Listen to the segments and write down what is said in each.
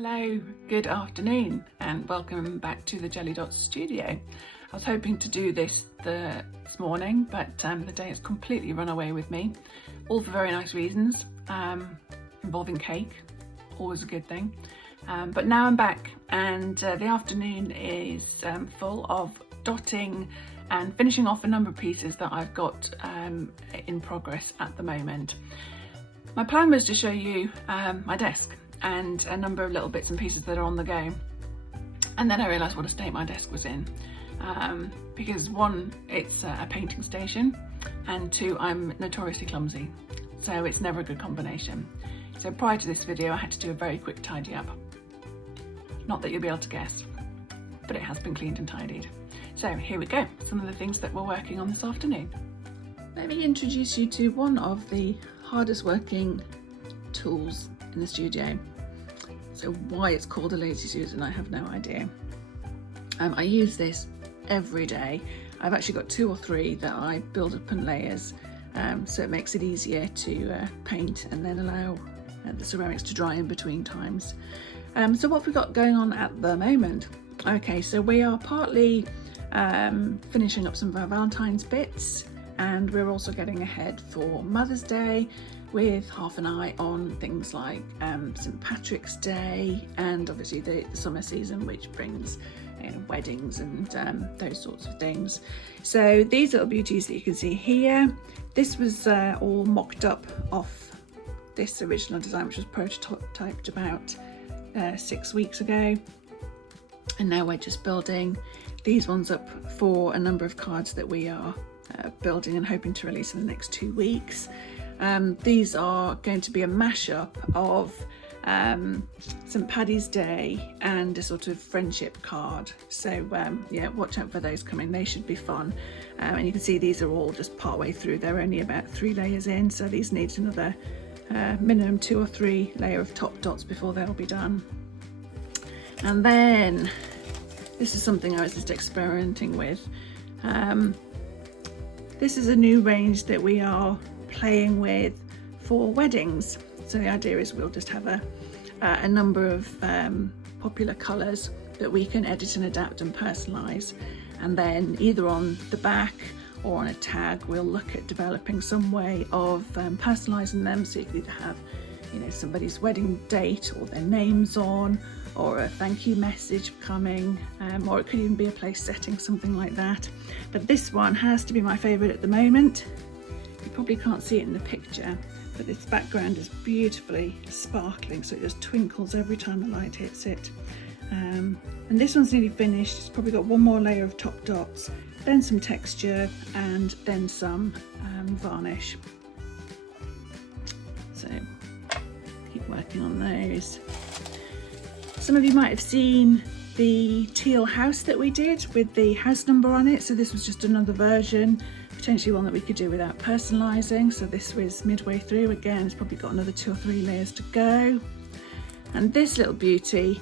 Hello, good afternoon and welcome back to the Jelly Dots studio. I was hoping to do this this morning, but the day has completely run away with me, all for very nice reasons, involving cake, always a good thing. But now I'm back and the afternoon is full of dotting and finishing off a number of pieces that I've got in progress at the moment. My plan was to show you my desk and a number of little bits and pieces that are on the go, and then I realised what a state my desk was in, because one, it's a painting station, and two, I'm notoriously clumsy, so it's never a good combination. So prior to this video I had to do a very quick tidy up. Not that you'll be able to guess, but it has been cleaned and tidied. So here we go, some of the things that we're working on this afternoon. Let me introduce you to one of the hardest working tools in the studio. So why it's called a lazy Susan, I have no idea. I use this every day. I've actually got 2 or 3 that I build up in layers, so it makes it easier to paint and then allow the ceramics to dry in between times. So what have we got going on at the moment? Okay, so we are partly finishing up some of our Valentine's bits, and we're also getting ahead for Mother's Day with half an eye on things like St. Patrick's Day and obviously the summer season, which brings weddings and those sorts of things. So these little beauties that you can see here, this was all mocked up off this original design, which was prototyped about 6 weeks ago, and now we're just building these ones up for a number of cards that we are building and hoping to release in the next 2 weeks. These are going to be a mashup of St. Paddy's Day and a sort of friendship card. So yeah, watch out for those coming, they should be fun. And you can see these are all just part way through, they're only about 3 layers in, so these need another minimum 2 or 3 layer of top dots before they'll be done. And then this is something I was just experimenting with. This is a new range that we are playing with for weddings. So the idea is we'll just have a number of popular colours that we can edit and adapt and personalise, and then either on the back or on a tag we'll look at developing some way of personalising them, so you can either have somebody's wedding date or their names on, or a thank you message coming, or it could even be a place setting, something like that. But this one has to be my favourite at the moment. You probably can't see it in the picture, but this background is beautifully sparkling, so it just twinkles every time the light hits it. And this one's nearly finished. It's probably got one more layer of top dots, then some texture, and then some varnish. So keep working on those. Some of you might have seen the teal house that we did with the house number on it. So this was just another version, potentially one that we could do without personalising. So this was midway through. Again, it's probably got another 2 or 3 layers to go. And this little beauty,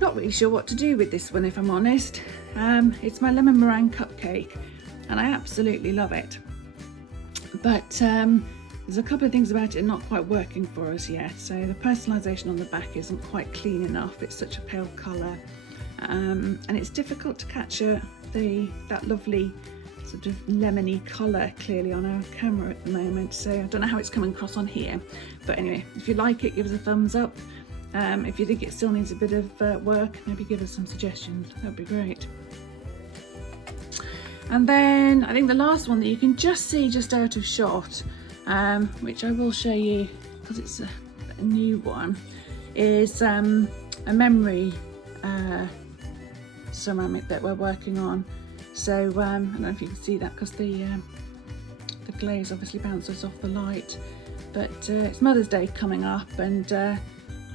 not really sure what to do with this one, if I'm honest. It's my lemon meringue cupcake and I absolutely love it. But there's a couple of things about it not quite working for us yet. So the personalisation on the back isn't quite clean enough. It's such a pale colour, and it's difficult to capture that lovely sort of lemony colour clearly on our camera at the moment. So I don't know how it's coming across on here, but anyway, if you like it, give us a thumbs up. If you think it still needs a bit of work, maybe give us some suggestions, that'd be great. And then I think the last one that you can just see just out of shot, which I will show you because it's a new one, is a memory ceramic that we're working on. So I don't know if you can see that because the glaze obviously bounces off the light, but it's Mother's Day coming up, and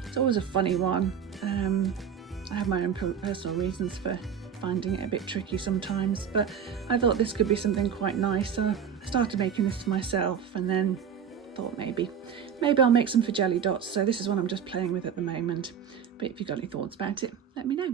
it's always a funny one. I have my own personal reasons for finding it a bit tricky sometimes, but I thought this could be something quite nice, so I started making this for myself and then thought maybe I'll make some for Jelly Dots. So this is what I'm just playing with at the moment, but if you've got any thoughts about it, let me know.